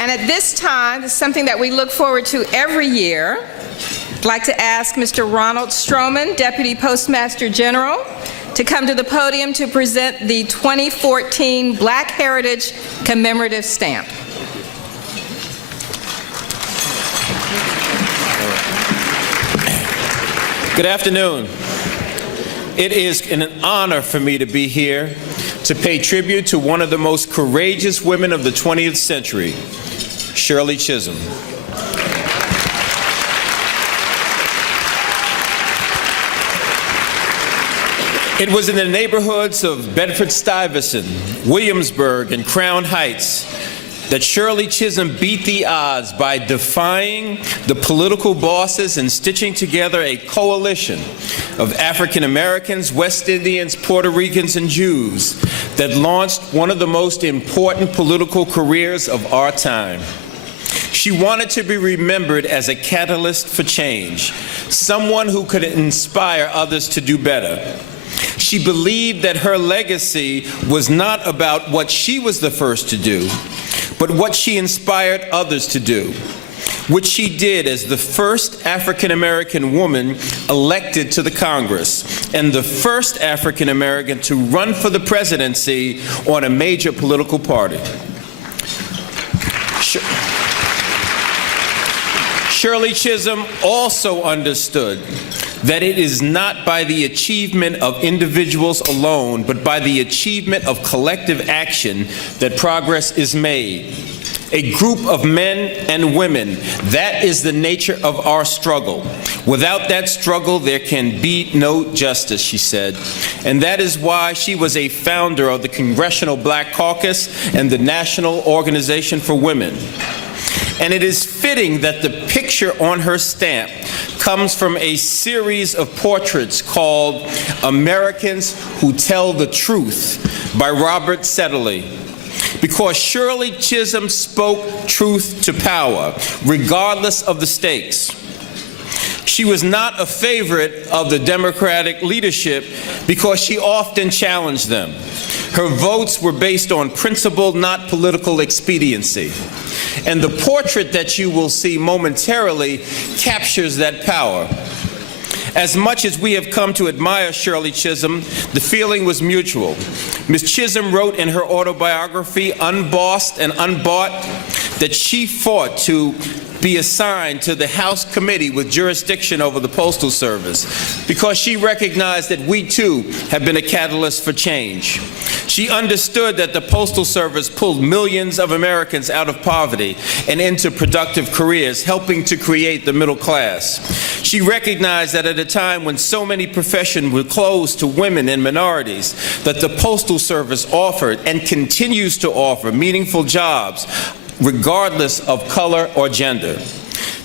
And at this time, this is something that we look forward to every year. I'd like to ask Mr. Ronald Stroman, Deputy Postmaster General, to come to the podium to present the 2014 Black Heritage Commemorative Stamp. Good afternoon. It is an honor for me to be here to pay tribute to one of the most courageous women of the 20th century, Shirley Chisholm. It was in the neighborhoods of Bedford-Stuyvesant, Williamsburg, and Crown Heights that Shirley Chisholm beat the odds by defying the political bosses and stitching together a coalition of African Americans, West Indians, Puerto Ricans, and Jews that launched one of the most important political careers of our time. She wanted to be remembered as a catalyst for change, someone who could inspire others to do better. She believed that her legacy was not about what she was the first to do, but what she inspired others to do, which she did as the first African-American woman elected to the Congress and the first African-American to run for the presidency on a major political party. Shirley Chisholm also understood that it is not by the achievement of individuals alone, but by the achievement of collective action that progress is made. A group of men and women, that is the nature of our struggle. Without that struggle, there can be no justice, she said. And that is why she was a founder of the Congressional Black Caucus and the National Organization for Women. And it is fitting that the picture on her stamp comes from a series of portraits called Americans Who Tell the Truth by Robert Setterly. Because Shirley Chisholm spoke truth to power, regardless of the stakes. She was not a favorite of the Democratic leadership because she often challenged them. Her votes were based on principle, not political expediency. And the portrait that you will see momentarily captures that power. As much as we have come to admire Shirley Chisholm, the feeling was mutual. Ms. Chisholm wrote in her autobiography, Unbossed and Unbought, that she fought to be assigned to the House committee with jurisdiction over the Postal Service because she recognized that we too have been a catalyst for change. She understood that the Postal Service pulled millions of Americans out of poverty and into productive careers, helping to create the middle class. She recognized that at a time when so many professions were closed to women and minorities, that the Postal Service offered and continues to offer meaningful jobs regardless of color or gender.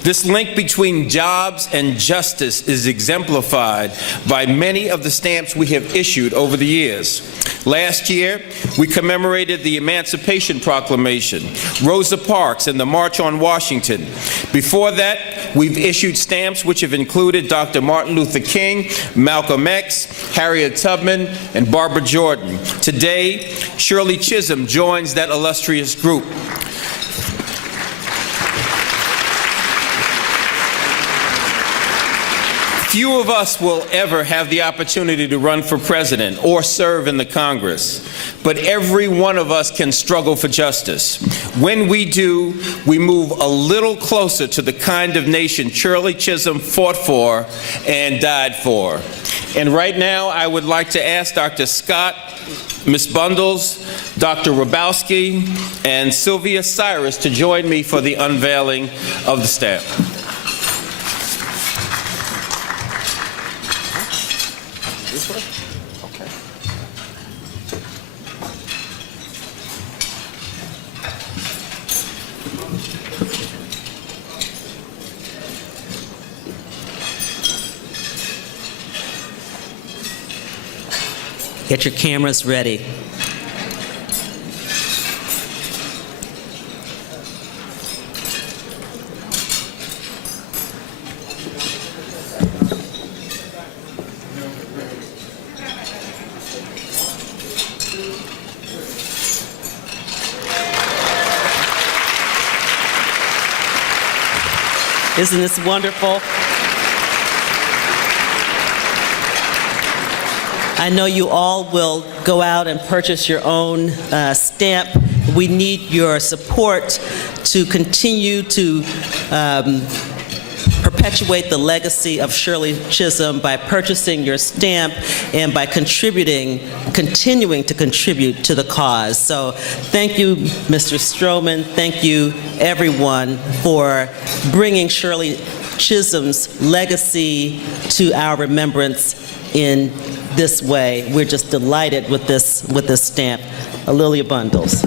This link between jobs and justice is exemplified by many of the stamps we have issued over the years. Last year, we commemorated the Emancipation Proclamation, Rosa Parks, and the March on Washington. Before that, we've issued stamps which have included Dr. Martin Luther King, Malcolm X, Harriet Tubman, and Barbara Jordan. Today, Shirley Chisholm joins that illustrious group. Few of us will ever have the opportunity to run for president or serve in the Congress, but every one of us can struggle for justice. When we do, we move a little closer to the kind of nation Shirley Chisholm fought for and died for. And right now, I would like to ask Dr. Scott, Ms. Bundles, Dr. Rabowski, and Sylvia Cyrus to join me for the unveiling of the stamp. This way? Okay. Get your cameras ready. Isn't this wonderful? I know you all will go out and purchase your own stamp. We need your support to continue to perpetuate the legacy of Shirley Chisholm by purchasing your stamp and by continuing to contribute to the cause. So thank you, Mr. Stroman. Thank you, everyone, for bringing Shirley Chisholm's legacy to our remembrance in this way. We're just delighted with this stamp. Alilia Bundles.